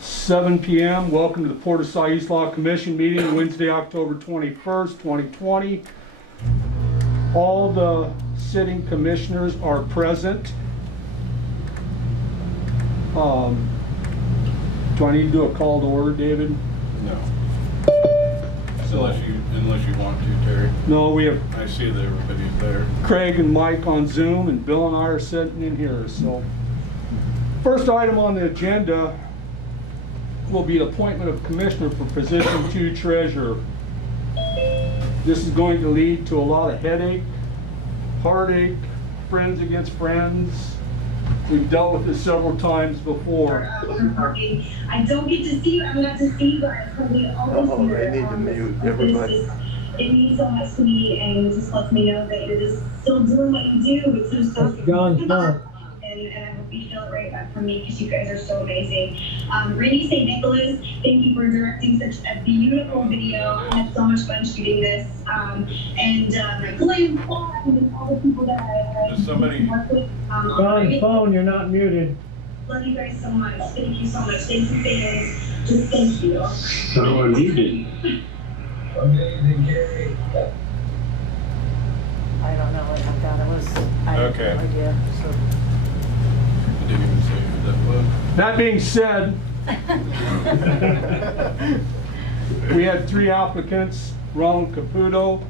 7 p.m. Welcome to the Port of Cy East Law Commission meeting, Wednesday, October 21st, 2020. All the sitting commissioners are present. Do I need to do a call to order, David? No. Unless you want to, Terry. No, we have I see that everybody's there. Craig and Mike on Zoom, and Bill and I are sitting in here. So, first item on the agenda will be appointment of commissioner for position 2 treasurer. This is going to lead to a lot of headache, heartache, friends against friends. We've dealt with this several times before. I don't get to see you. I'm not to see you guys. They need to mute everybody. It means so much to me, and it just lets me know that you're just still doing what you do. It's so John's phone. And I hope you feel it right back from me because you guys are so amazing. Randy St. Nicholas, thank you for directing such a beautiful video. I had so much fun shooting this. Glenn Bond and all the people that I Does somebody- work with. John's phone, you're not muted. Love you guys so much. Thank you so much. Thank you, fans. Just thank you. Someone muted. Amazing, Gary. I don't know what I thought it was. I have Okay. no idea. So. I didn't even say who that was. That being said, we had 3 applicants, Ronald Caputo,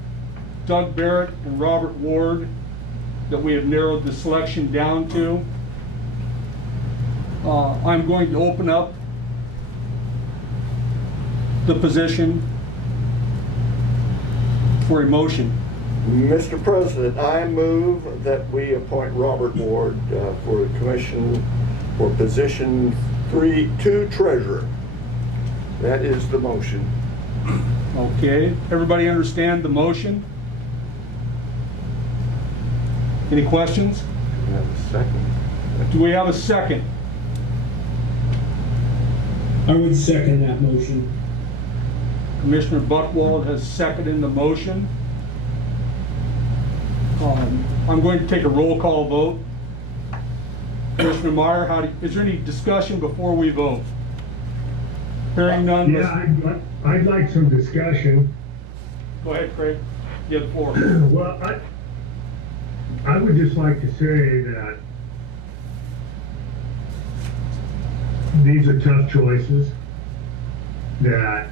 Doug Barrett, and Robert Ward, that we have narrowed the selection down to. I'm going to open up the position for a motion. Mr. President, I move that we appoint Robert Ward for the commission for position 2 treasurer. That is the motion. Okay, everybody understand the motion? Any questions? Can I have a second? Do we have a second? I would second that motion. Commissioner Buckwald has seconded the motion. I'm going to take a roll call vote. Commissioner Meyer, is there any discussion before we vote? Hearing none. Yeah, I'd like some discussion. Go ahead, Craig. You have the floor. Well, I would just like to say that these are tough choices. That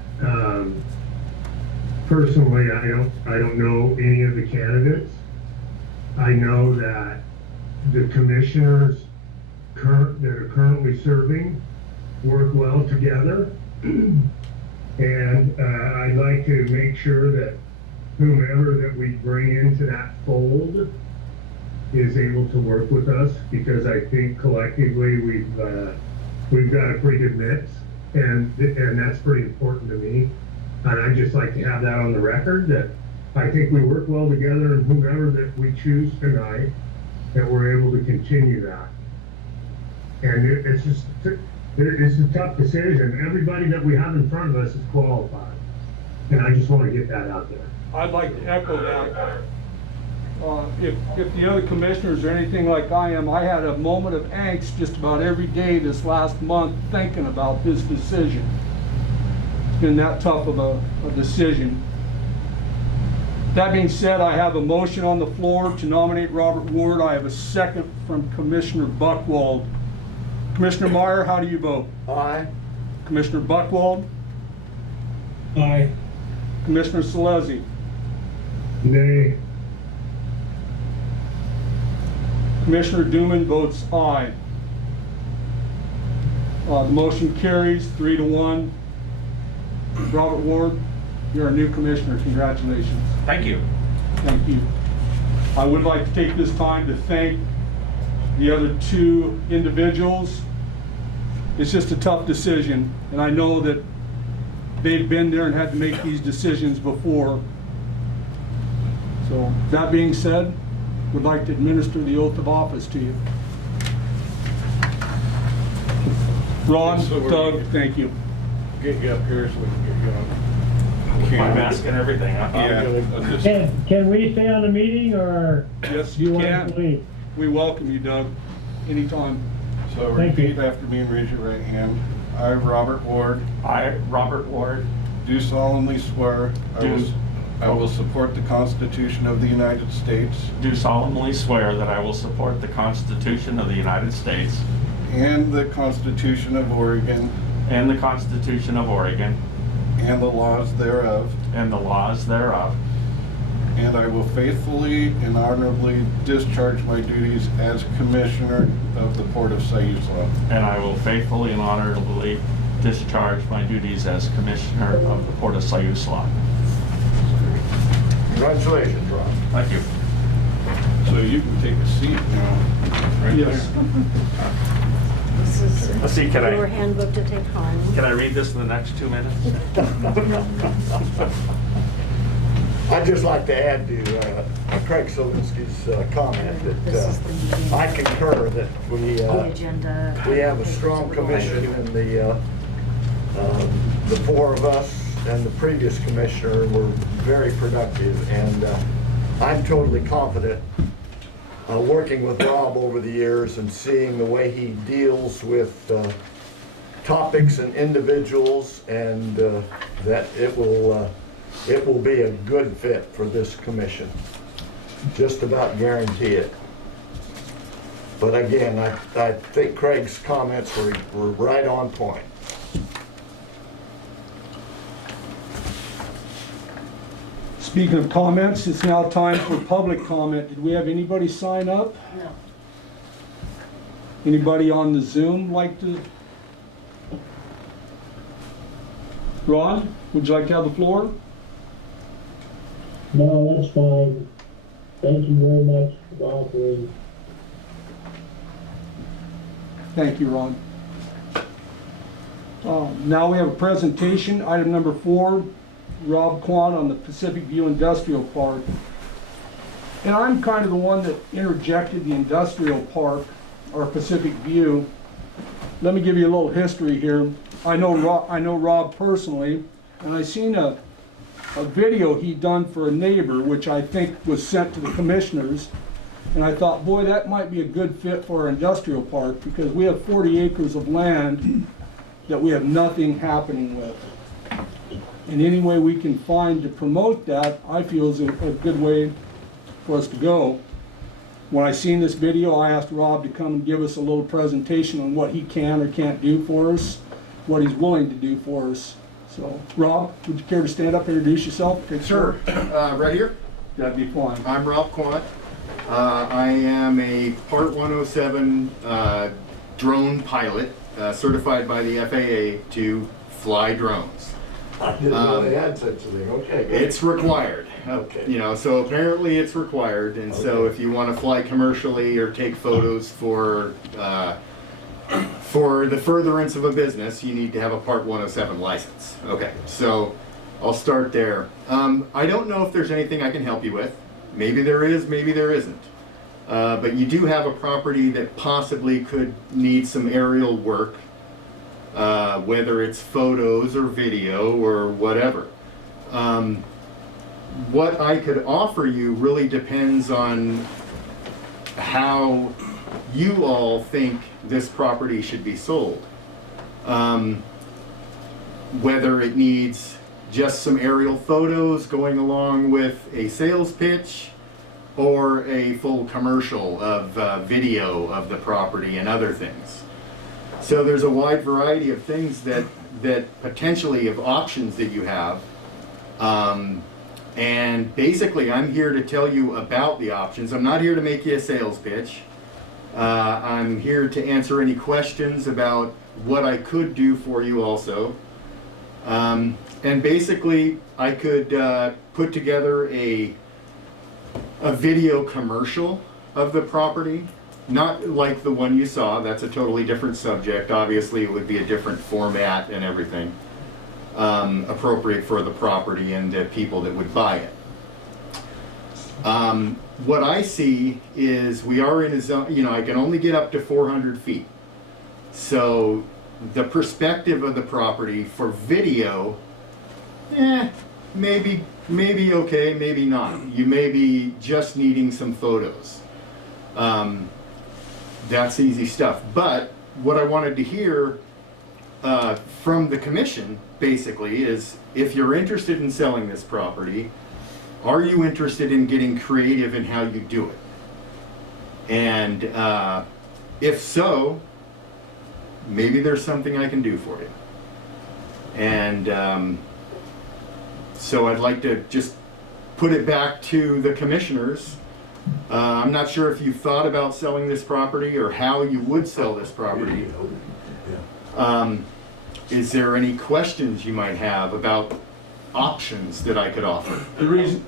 personally, I don't know any of the candidates. I know that the commissioners that are currently serving work well together. And I'd like to make sure that whomever that we bring into that fold is able to work with us, because I think collectively we've got a pretty good mix, and that's pretty important to me. And I'd just like to have that on the record, that I think we work well together, and whomever that we choose tonight, that we're able to continue that. And it's a tough decision. Everybody that we have in front of us is qualified. And I just want to get that out there. I'd like to echo that. If the other commissioners are anything like I am, I had a moment of angst just about every day this last month thinking about this decision. It's been that tough of a decision. That being said, I have a motion on the floor to nominate Robert Ward. I have a second from Commissioner Buckwald. Commissioner Meyer, how do you vote? Aye. Commissioner Buckwald? Aye. Commissioner Salesi? Nay. Commissioner Duman votes aye. The motion carries 3-1. Robert Ward, you're a new commissioner. Congratulations. Thank you. Thank you. I would like to take this time to thank the other 2 individuals. It's just a tough decision, and I know that they've been there and had to make these decisions before. So, that being said, would like to administer the oath of office to you. Ron, So we're- Doug, thank you. Get you up here so we can get you on. My mask and everything. I'm Yeah, good. I'll just- Can we stay on the meeting, or Yes, do you you want us to can. leave? We welcome you, Doug, anytime. So Thank you. repeat after me and raise your right hand. I, Robert Ward, I, Robert Ward, do solemnly swear I will support the Constitution of the United States do solemnly swear that I will support the Constitution of the United States and the Constitution of Oregon and the Constitution of Oregon and the laws thereof, and the laws thereof, and I will faithfully and honorably discharge my duties as Commissioner of the Port of Sayula. and I will faithfully and honorably discharge my duties as Commissioner of the Port of Sayula. Congratulations, Rob. Thank you. So you can take a seat now, right Yes. there. This is Let's see, can your I, handbook to take home. can I read this in the next 2 minutes? I'd just like to add to Craig Solinski's comment This is the that meeting, I concur that the agenda. we have a strong commission, and the four of us and the previous commissioner were very productive, and I'm totally confident, working with Rob over the years and seeing the way he deals with topics and individuals, and that it will be a good fit for this commission. Just about guarantee it. But again, I think Craig's comments were right on point. Speaking of comments, it's now time for public comment. Did we have anybody sign up? No. Anybody on the Zoom like to? Ron, would you like to have the floor? No, that's fine. Thank you very much for offering. Thank you, Ron. Now we have a presentation, item number 4, Rob Quan on the Pacific View Industrial Park. And I'm kind of the one that interjected the industrial park, or Pacific View. Let me give you a little history here. I know Rob personally, and I seen a video he done for a neighbor, which I think was sent to the commissioners. And I thought, boy, that might be a good fit for our industrial park, because we have 40 acres of land that we have nothing happening with. And any way we can find to promote that, I feel is a good way for us to go. When I seen this video, I asked Rob to come and give us a little presentation on what he can or can't do for us, what he's willing to do for us. So, Rob, would you care to stand up and introduce yourself? Take Sure. Right here. That'd be fine. I'm Rob Quant. I am a Part 107 drone pilot, certified by the FAA to fly drones. I didn't know they had such a thing. Okay, good. It's required. Okay. You know, so apparently it's required, and so Okay. if you want to fly commercially or take photos for the furtherance of a business, you need to have a Part 107 license. Okay, so I'll start there. I don't know if there's anything I can help you with. Maybe there is, maybe there isn't. But you do have a property that possibly could need some aerial work, whether it's photos or video or whatever. What I could offer you really depends on how you all think this property should be sold. Whether it needs just some aerial photos going along with a sales pitch, or a full commercial of video of the property and other things. So there's a wide variety of things that potentially of options that you have. And basically I'm here to tell you about the options. I'm not here to make you a sales pitch. I'm here to answer any questions about what I could do for you also. And basically I could put together a video commercial of the property, not like the one you saw. That's a totally different subject. Obviously it would be a different format and everything, appropriate for the property and the people that would buy it. What I see is we are in a zone, you know, I can only get up to 400 feet. So the perspective of the property for video, maybe okay, maybe not. You may be just needing some photos. That's easy stuff. But what I wanted to hear from the commission, basically, is if you're interested in selling this property, are you interested in getting creative in how you do it? And if so, maybe there's something I can do for you. And so I'd like to just put it back to the commissioners. I'm not sure if you've thought about selling this property or how you would sell this property. Is there any questions you might have about options that I could offer? The reason,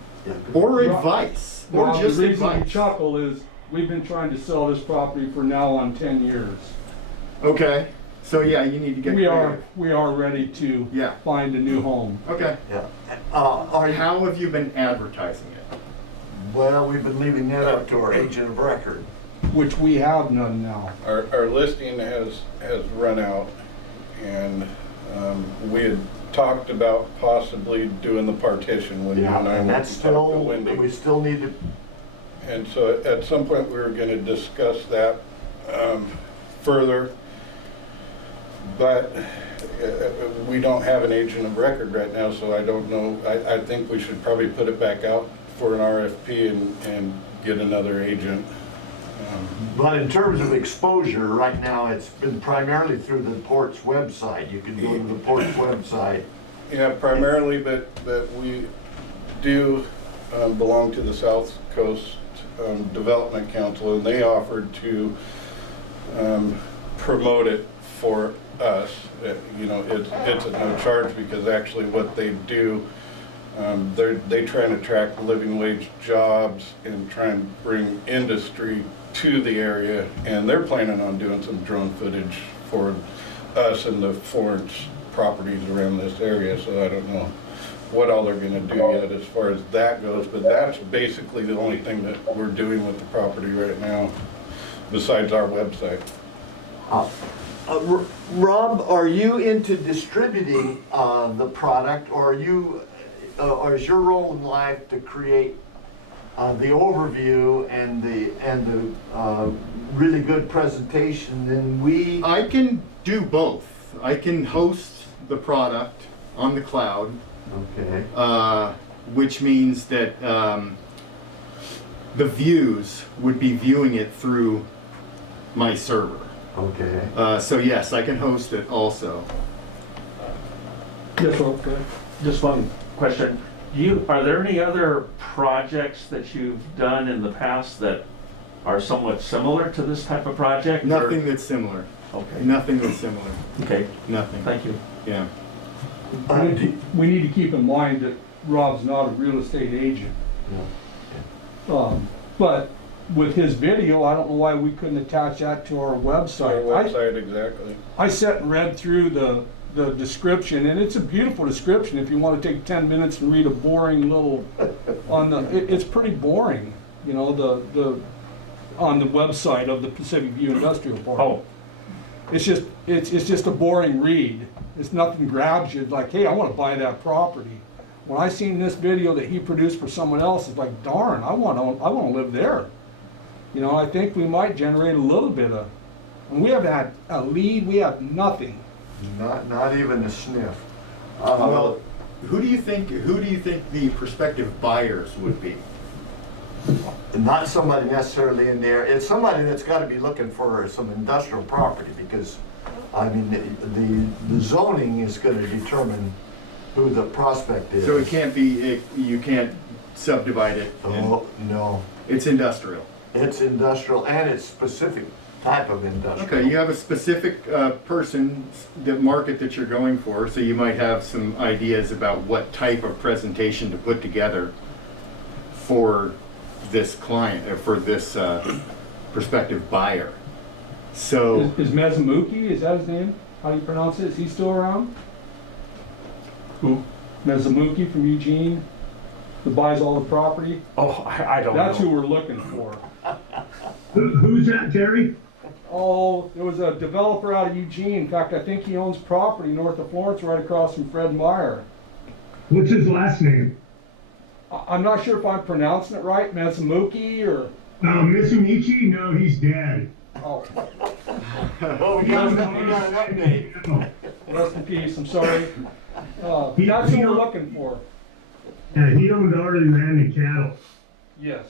Or advice, or Rob, just the reason we advice? chuckle is we've been trying to sell this property for now on 10 years. Okay, so yeah, you need to get creative. We are ready to Yeah. find a new home. Okay. Yeah. Are you, How have you been advertising it? well, we've been leaving that up to our agent of record. Which we have none now. Our listing has run out, and we had talked about possibly doing the partition when you and I And went that's to talk to still, Wendy. we still need to, And so at some point, we were gonna discuss that further. But we don't have an agent of record right now, so I don't know. I think we should probably put it back out for an RFP and get another agent. but in terms of exposure, right now, it's been primarily through the port's website. You can go to the port's website. Yeah, primarily, but we do belong to the South Coast Development Council, and they offered to promote it for us. You know, it's at no charge, because actually what they do, they try and attract living wage jobs and try and bring industry to the area, and they're planning on doing some drone footage for us and the Florence properties around this area, so I don't know what all they're gonna do yet as far as that goes, but that's basically the only thing that we're doing with the property right now, besides our website. Rob, are you into distributing the product, or or is your role in life to create the overview and the really good presentation? And we, I can do both. I can host the product on the cloud, okay, which means that the views would be viewing it through my server. okay. So yes, I can host it also. Yes, okay. Just one question. Are there any other projects that you've done in the past that are somewhat similar to this type of project? or- Nothing that's similar. Okay, Nothing that's similar. okay, Nothing. thank you. Yeah. We need to keep in mind that Rob's not a real estate agent. But with his video, I don't know why we couldn't attach that to our Our website. website, exactly. I sat and read through the description, and it's a beautiful description if you want to take 10 minutes and read a boring little, it's pretty boring, you know, on the website of the Pacific View Industrial Park. Oh, It's just a boring read. It's nothing grabs you, like, hey, I want to buy that property. When I seen this video that he produced for someone else, it's like, darn, I want to live there. You know, I think we might generate a little bit of, and we haven't had a lead, we have nothing. Not even a sniff. Well, who do you think the prospective buyers would be? Not somebody necessarily in there, it's somebody that's gotta be looking for some industrial property, because, I mean, the zoning is gonna determine who the prospect is. So it can't be, you can't subdivide it. Oh, no, It's industrial. it's industrial, and it's specific type of industrial. Okay, you have a specific person, the market that you're going for, so you might have some ideas about what type of presentation to put together for this client, or for this prospective buyer. So, Is Mezamuki, is that his name? How do you pronounce it? Is he still around? who? Mezamuki from Eugene, that buys all the property? Oh, I don't know. That's who we're looking for. Who's that, Terry? Oh, there was a developer out of Eugene. In fact, I think he owns property north of Florence, right across from Fred Meyer. What's his last name? I'm not sure if I'm pronouncing it right, Mezamuki or, Mitsumichi? No, he's dead. oh, Well, we got an update. Rest in peace, I'm sorry. That's what we're looking for. Yeah, he owned Arlie Land and Cattle. Yes.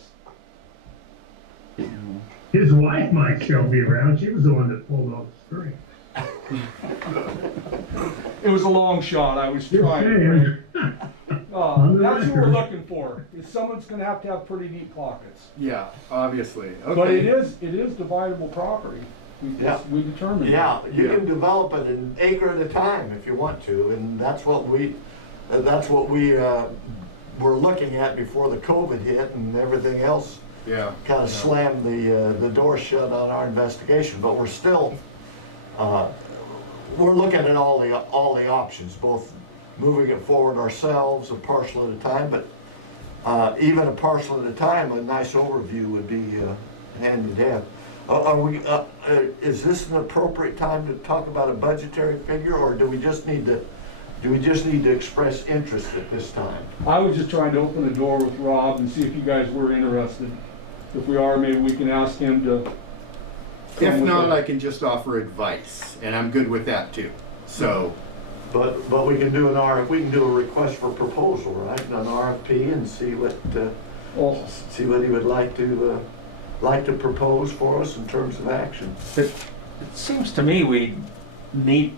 His wife might still be around. She was the one that pulled off the string. It was a long shot, I was Just trying. saying. That's what we're looking for. Is someone's gonna have to have pretty deep pockets. Yeah, obviously. Okay. But it is dividable property. Yeah. We determined. Yeah, that. you can develop it an acre at a time if you want to, and that's what we were looking at before the COVID hit and everything else Yeah. kind of slammed the door shut on our investigation. But we're still we're looking at all the options, both moving it forward ourselves, a parcel at a time, but even a parcel at a time, a nice overview would be handy to have. Is this an appropriate time to talk about a budgetary figure, or do we just need to express interest at this time? I was just trying to open the door with Rob and see if you guys were interested. If we are, maybe we can ask him to. If not, I can just offer advice, and I'm good with that too. So, But we can do we can do a request for proposal, right, an RFP, and see what he would like to propose for us in terms of action. It seems to me the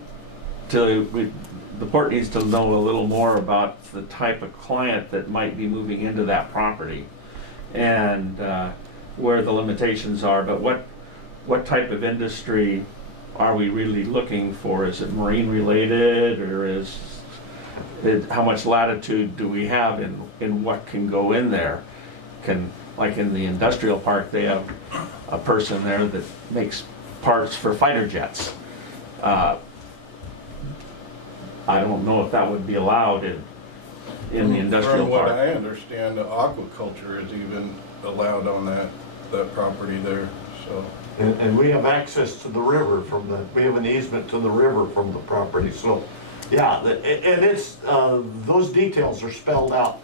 board needs to know a little more about the type of client that might be moving into that property and where the limitations are, but what type of industry are we really looking for? Is it marine related, or how much latitude do we have in what can go in there? Like in the industrial park, they have a person there that makes parts for fighter jets. I don't know if that would be allowed in the industrial From what park. I understand, aquaculture is even allowed on that property there, so. And we have access to the river we have an easement to the river from the property, so, yeah, and it's, those details are spelled out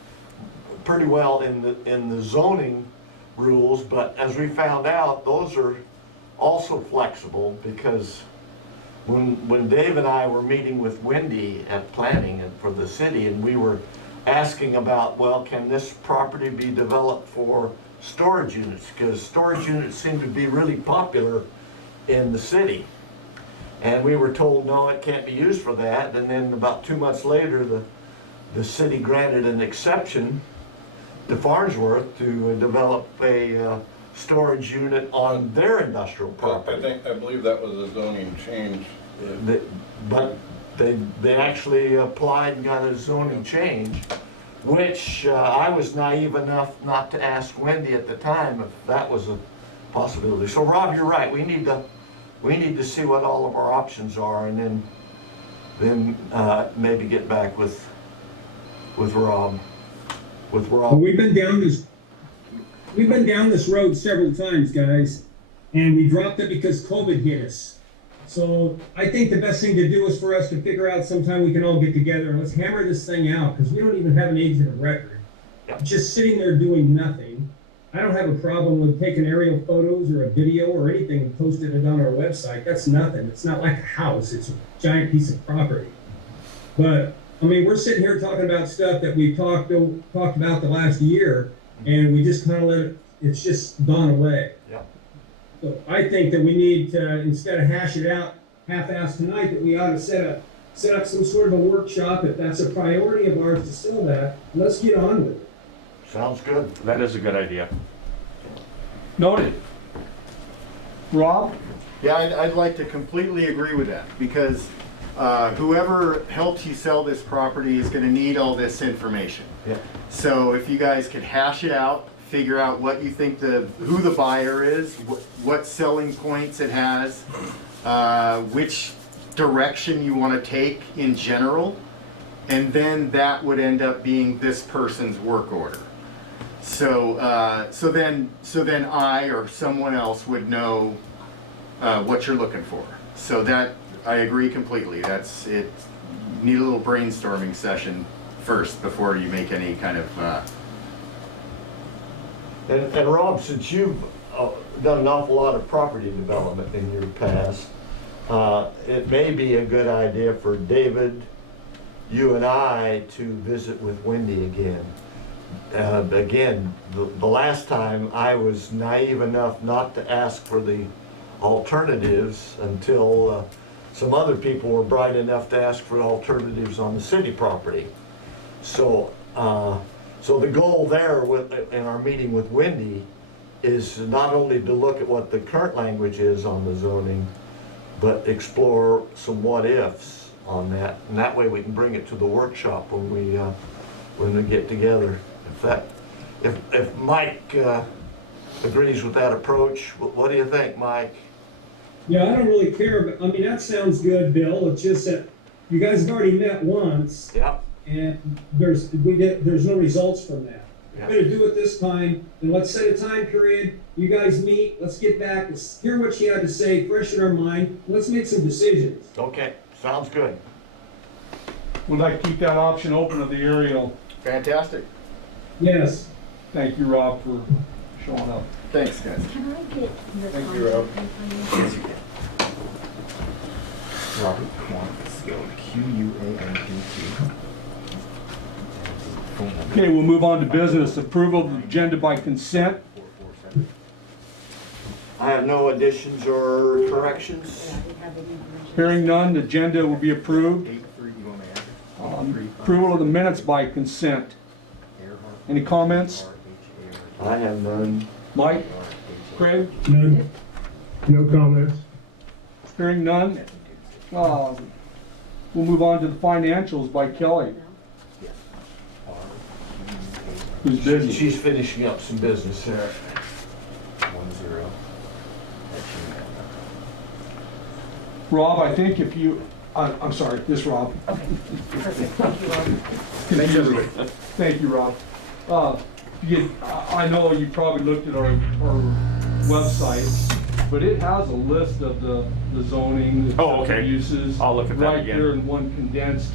pretty well in the zoning rules, but as we found out, those are also flexible, because when Dave and I were meeting with Wendy at planning and for the city, and we were asking about, well, can this property be developed for storage units? Because storage units seem to be really popular in the city. And we were told, no, it can't be used for that. And then about 2 months later, the city granted an exception to Farnsworth to develop a storage unit on their industrial property. I believe that was a zoning change. But they actually applied and got a zoning change, which I was naive enough not to ask Wendy at the time if that was a possibility. So Rob, you're right. We need to see what all of our options are, and then maybe get back with Rob. Well, we've been down this road several times, guys, and we dropped it because COVID hit us. So I think the best thing to do is for us to figure out sometime we can all get together and let's hammer this thing out, because we don't even have an agent of record. Just sitting there doing nothing. I don't have a problem with taking aerial photos or a video or anything and posting it on our website. That's nothing. It's not like a house. It's a giant piece of property. But I mean, we're sitting here talking about stuff that we've talked about the last year, and we just kind of it's just gone away. Yeah. So I think that we need to, instead of hash it out half-assed tonight, that we ought to set up some sort of a workshop. If that's a priority of ours to sell that, let's get on with it. Sounds good. That is a good idea. Noted. Rob? yeah, I'd like to completely agree with that, because whoever helps you sell this property is going to need all this information. Yeah. So if you guys could hash it out, figure out what you think who the buyer is, what selling points it has, which direction you want to take in general, and then that would end up being this person's work order. So so then I or someone else would know what you're looking for. So that I agree completely. That's it. You need a little brainstorming session first before you make any kind of. And Rob, since you've done an awful lot of property development in your past, it may be a good idea for David, you and I to visit with Wendy again. Again, the last time I was naive enough not to ask for the alternatives until some other people were bright enough to ask for alternatives on the city property. So, so the goal there in our meeting with Wendy is not only to look at what the current language is on the zoning, but explore some what ifs on that, and that way we can bring it to the workshop when we get together. If Mike agrees with that approach, what do you think, Mike? Yeah, I don't really care, but I mean, that sounds good, Bill. It's just that you guys have already met once Yep. and there's no results from that. Yeah. We're gonna do it this time, and let's set a time period. You guys meet, let's get back, let's hear what she had to say, freshen our mind, let's make some decisions. Okay, sounds good. Would like to keep that option open of the aerial. Fantastic. Yes. Thank you, Rob, for showing up. Thanks, guys. Can I get the Thank you, Rob. contact info? Robert Quandt, spelled Q-U-A-N-D-T. Okay, we'll move on to business. Approval of the agenda by consent. I have no additions or corrections. Yeah, we have it in the Hearing none, the agenda will be approved. Approval of the minutes by consent. Any comments? I have none. Mike? Craig? None. No comments. Hearing none. We'll move on to the financials by Kelly. Who's busy? She's finishing up some business there. 1-0. Rob, I think if you, I'm sorry, this Rob. Perfect, thank you, Rob. Thanks, everybody. Thank you, Rob. I know you probably looked at our website, but it has a list of the zoning, the Oh, okay. uses. I'll look at that right again. there in one condensed.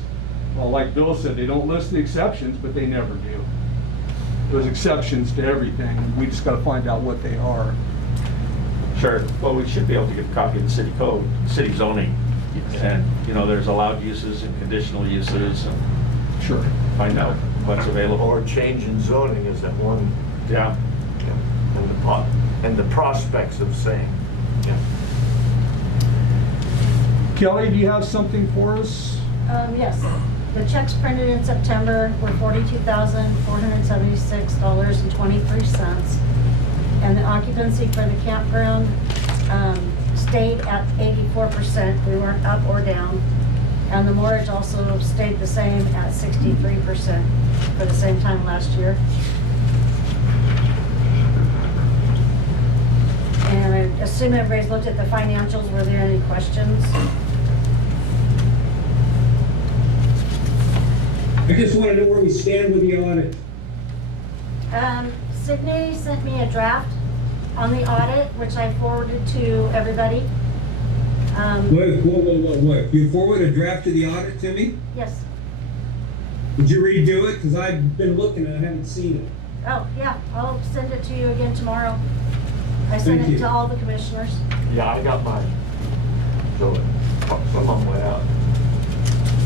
Like Bill said, they don't list the exceptions, but they never do. There's exceptions to everything. We just gotta find out what they are. Sure. Well, we should be able to get a copy of the city code, city zoning. And, you know, there's allowed uses and conditional uses, and Sure. find out what's available. Or change in zoning is that one, Yeah. and the prospects of saying. Kelly, do you have something for us? Yes, the checks printed in September were $42,476.23. And the occupancy for the campground, stayed at 84%. We weren't up or down. And the mortgage also stayed the same at 63% for the same time last year. And I assume everybody's looked at the financials. Were there any questions? I just want to know where we stand with the audit. Sydney sent me a draft on the audit, which I forwarded to everybody. Wait. You forwarded a draft of the audit to me? Yes. Did you redo it? Because I've been looking and I haven't seen it. Oh, yeah, I'll send it to you again tomorrow. I sent Thank it you. to all the commissioners. Yeah, I got mine. So, some of them went out.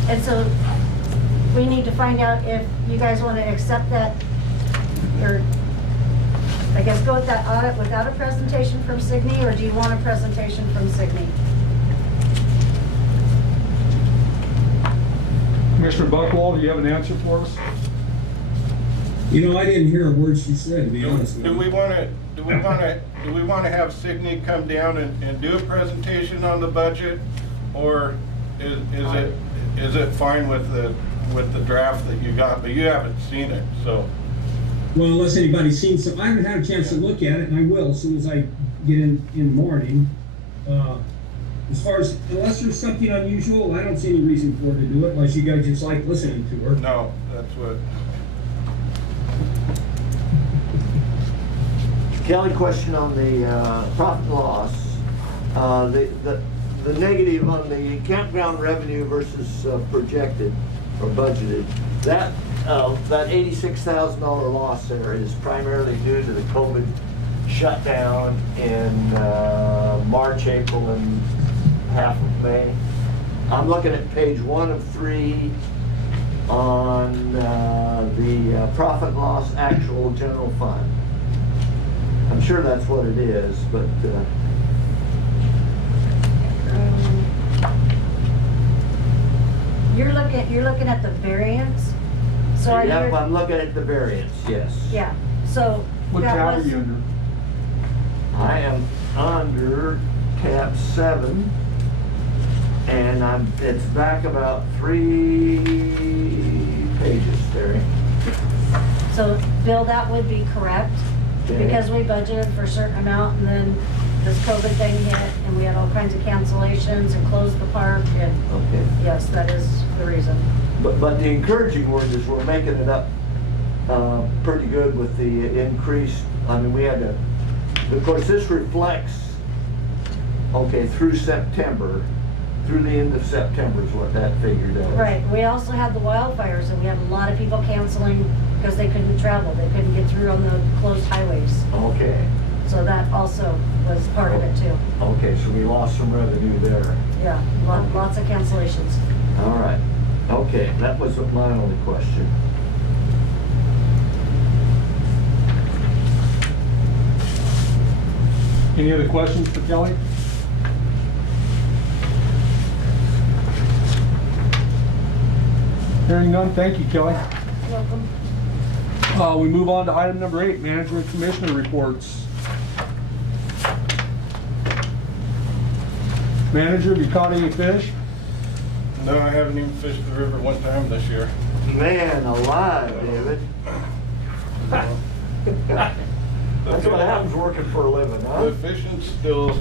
And so we need to find out if you guys want to accept that, or I guess go with that audit without a presentation from Sydney, or do you want a presentation from Sydney? Commissioner Buckwald, do you have an answer for us? You know, I didn't hear a word she said, to be honest with Do you. we wanna have Signy come down and do a presentation on the budget? Or is it fine with the draft that you got, but you haven't seen it, so. Well, unless anybody's seen some, I haven't had a chance to look at it, and I will as soon as I get in the morning. As far as, unless there's something unusual, I don't see any reason for her to do it, unless you guys just like listening to her. No, that's what, Kelly, question on the profit and loss. The negative on the campground revenue versus projected or budgeted, that $86,000 loss there is primarily due to the COVID shutdown in March, April, and May. I'm looking at page 1 of 3 on the profit and loss actual general fund. I'm sure that's what it is, but You're looking at the variance? So are yep, you, I'm looking at the variance, yes. yeah, so What that tab are was, you under? I am under tab 7, and it's back about 3 pages, Terry. so Bill, that would be correct, Okay. because we budgeted for a certain amount, and then this COVID thing hit, and we had all kinds of cancellations and closed the park, and Okay. yes, that is the reason. But the encouraging word is we're making it up pretty good with the increase. I mean, we had to, of course, this reflects, okay, through September, through the end of September is what that figure does. Right, we also had the wildfires, and we had a lot of people canceling because they couldn't travel, they couldn't get through on the closed highways. Okay, So that also was part of it too. okay, so we lost some revenue there. Yeah, lots of cancellations. All right, okay, that was my only question. Any other questions for Kelly? Hearing none, thank you, Kelly. Welcome. We move on to item number 8, manager and commissioner reports. Manager, have you caught any fish? No, I haven't even fished the river one time this year. Man alive, David. That's what happens working for a living, huh? The fishing's still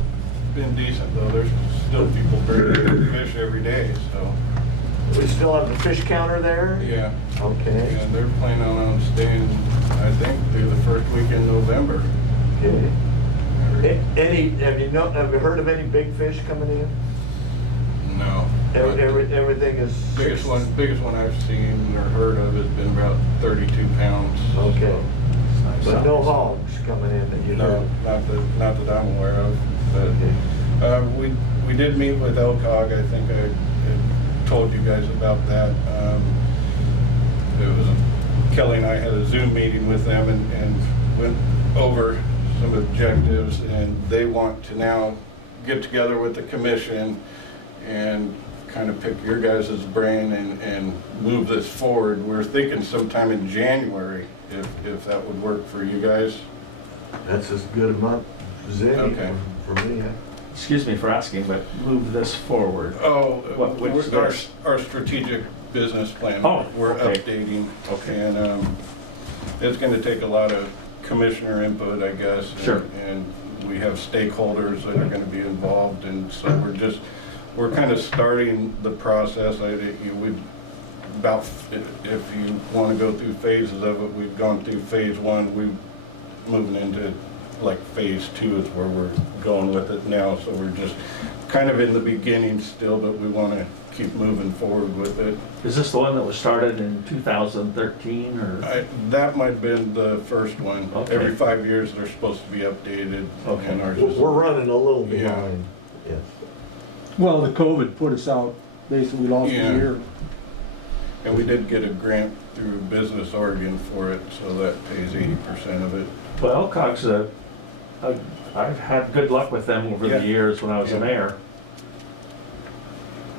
been decent though. There's still people bringing fish every day, so, We still have the fish counter there? yeah. Okay, And they're planning on staying, I think, through the first week in November. okay. Have you heard of any big fish coming in? No. Everything is. Biggest one I've seen or heard of has been about 32 pounds. Okay, Nice. but no hogs coming in that you No, know? not that I'm aware of, but, we did meet with Elcog. I think I had told you guys about that. It was, Kelly and I had a Zoom meeting with them and went over some objectives, and they want to now get together with the commission and kind of pick your guys' brain and move this forward. We're thinking sometime in January, if that would work for you guys. That's as good a month as any Okay. for me. Excuse me for asking, but move this forward. Oh, What's this? our strategic business plan. Oh, We're okay. updating. Okay. And it's gonna take a lot of commissioner input, I guess. Sure. And we have stakeholders that are gonna be involved, and so we're kind of starting the process. If you wanna go through phases of it, we've gone through phase 1, we're moving into like phase 2 is where we're going with it now, so we're just kind of in the beginning still, but we want to keep moving forward with it. Is this the one that was started in 2013 or? That might have been the first one. Okay. Every 5 years, they're supposed to be updated. Okay. And ours is- We're running a little Yeah. behind. Yes. Well, the COVID put us out, basically lost a Yeah. year. And we did get a grant through Business Oregon for it, so that pays 80% of it. Well, Elcog's I've had good luck with them over Yeah. the years when I was a Yeah. mayor.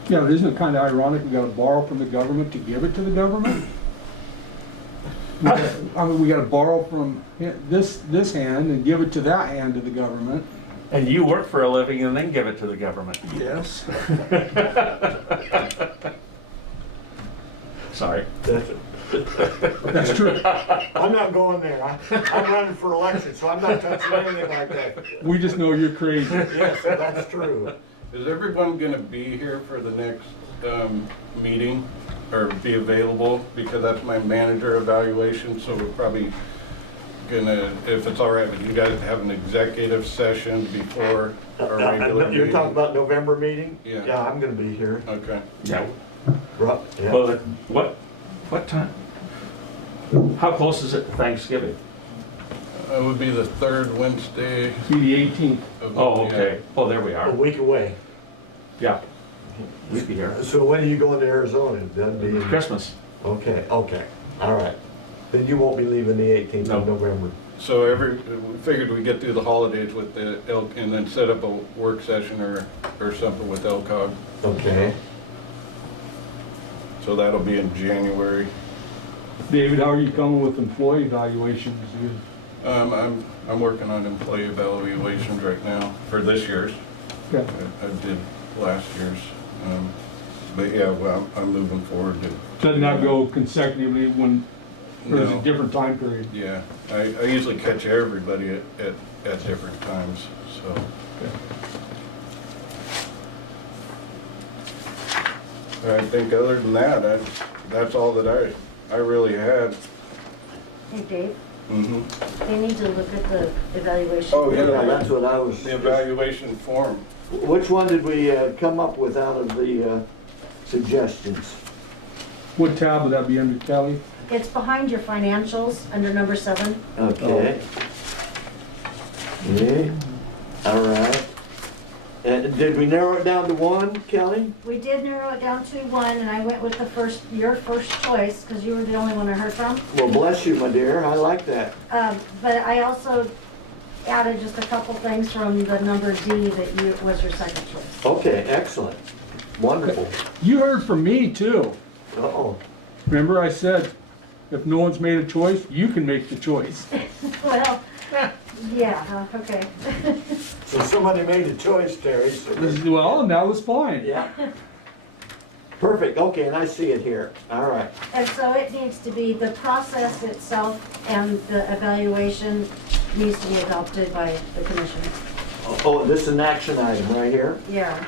Yeah, but isn't it kind of ironic we gotta borrow from the government to give it to the government? I mean, we gotta borrow from this hand and give it to that hand of the government. And you work for a living and then give it to the government. Yes. Sorry. That's true. I'm not going there. I'm running for election, so I'm not touching anything like that. We just know you're crazy. Yes, that's true. Is everyone gonna be here for the next meeting, or be available? Because that's my manager evaluation, so we're probably gonna, if it's all right with you guys, have an executive session before our regular meeting. You're talking about November meeting? Yeah. Yeah, I'm gonna be here. Okay. Yeah. Yeah. Well, what time? How close is it to Thanksgiving? It would be the third Wednesday Be the 18th. of. Oh, okay. Oh, there we A are. week away. Yeah. Just be here. So when are you going to Arizona? That'd be Christmas. okay. All right. Then you won't be leaving the 18th of No. November. So we figured we'd get through the holidays with the elk and then set up a work session or something with LCOG. Okay. So that'll be in January. David, how are you coming with employee evaluations? I'm working on employee evaluations right now for this year's. Okay. I did last year's. But yeah, well, I'm moving forward to. Doesn't that go consecutively when there's a No. different time period? Yeah, I usually catch everybody at different times, so. I think other than that, that's all that I really had. Hey, Dave, Mhm. they need to look at the evaluation. Oh, Yeah, yeah, that's what I was. the evaluation form. Which one did we come up with out of the suggestions? What tab would that be under, Kelly? It's behind your financials, under number 7. Okay. Okay. All right. And did we narrow it down to one, Kelly? We did narrow it down to 1, and I went with your first choice, because you were the only one I heard from. Well, bless you, my dear. I like that. But I also added just a couple things from the number D that was your second choice. Okay, excellent. Wonderful. You heard from me too. Uh-oh. Remember I said, if no one's made a choice, you can make the choice. Well, yeah, okay. So somebody made a choice, Terry. So Well, and that was fine. yeah. Perfect. Okay, and I see it here. All right. And so it needs to be, the process itself and the evaluation needs to be adopted by the commission. Oh, this is an action item right here. Yeah.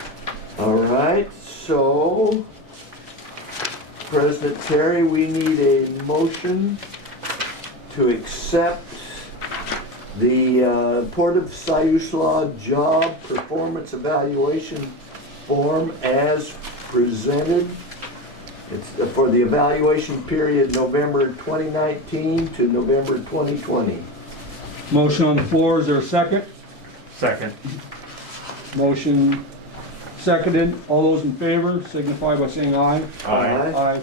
All right, so President Terry, we need a motion to accept the Port of Siuslaw job performance evaluation form as presented. It's for the evaluation period November 2019 to November 2020. Motion on the floor, is there a second? Second. Motion seconded, all those in favor signify by saying aye. Aye.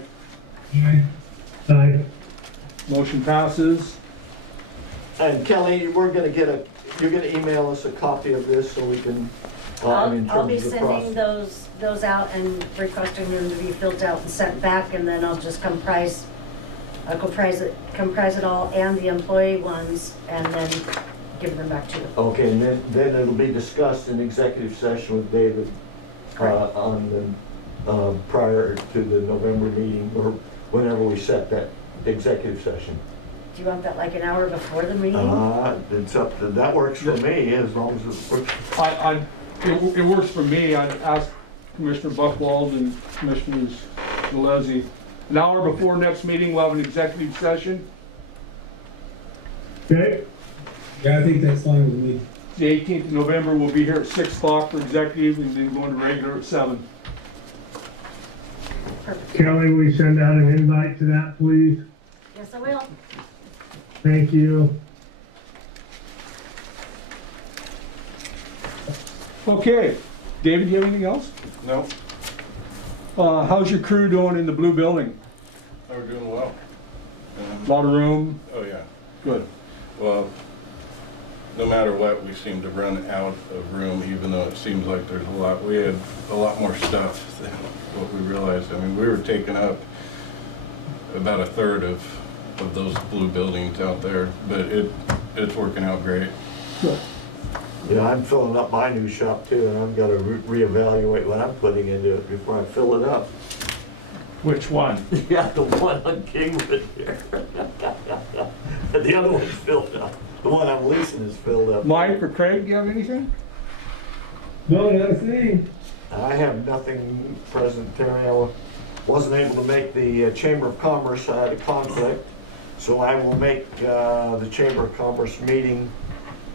Aye. Aye. Motion passes. And Kelly, you're gonna email us a copy of this so we can, in I'll be terms of the sending process. those out and requesting them to be filled out and sent back, and then I'll just comprise it all and the employee ones, and then give them back to you. Okay, and then it'll be discussed in executive session with David on the, prior to the November meeting, or whenever we set that executive session. Do you want that like an hour before the meeting? It's up to, that works for me, as long as it works. It works for me. I'd ask Commissioner Buchwald and Commissioners Gillespie. An hour before next meeting, we'll have an executive session. Okay, Yeah, I think that's fine with me. The 18th of November, we'll be here at 6 o'clock for executive and then going to regular at 7. Perfect. Kelly, will you send out an invite to that, please? Yes, I will. Thank you. Okay, David, you have anything else? No, How's your crew doing in the blue building? we're doing well. Lot of room? Oh, yeah. Good. Well, no matter what, we seem to run out of room, even though it seems like there's a lot. We had a lot more stuff than what we realized. I mean, we were taking up about a third of those blue buildings out there, but it's working out great. Good. Yeah, I'm filling up my new shop too, and I've got to reevaluate what I'm putting into it before I fill it up. Which one? Yeah, the one on Kingwood here. The other one's filled up. The one I'm leasing is filled up. Mike or Craig, do you have anything? No, not a thing. I have nothing, President Terry. I wasn't able to make the Chamber of Commerce. I had a conflict. So I will make the Chamber of Commerce meeting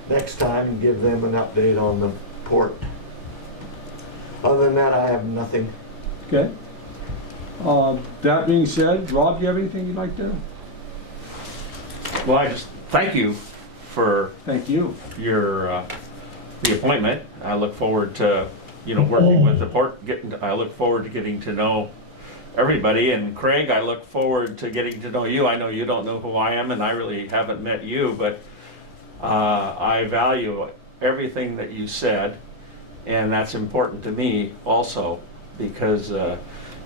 next time and give them an update on the port. Other than that, I have nothing. Okay. That being said, Rob, do you have anything you'd like to? Well, I just thank you for Thank you. your the appointment. I look forward to working with the port, I look forward to getting to know everybody. And Craig, I look forward to getting to know you. I know you don't know who I am, and I really haven't met you, but I value everything that you said, and that's important to me also, because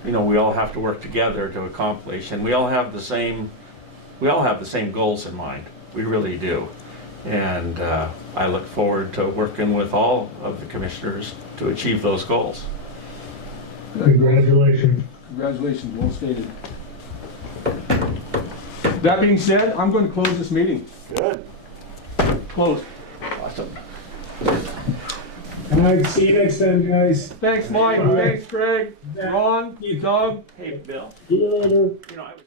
we all have to work together to accomplish, and we all have the same goals in mind. We really do. And I look forward to working with all of the commissioners to achieve those goals. Congratulations. Congratulations, well stated. That being said, I'm going to close this meeting. Good. Close. Awesome. All right, see you next time, guys. Thanks, Mike. Thanks, Craig. Ron, Doug. Hey, Bill, See you later. I was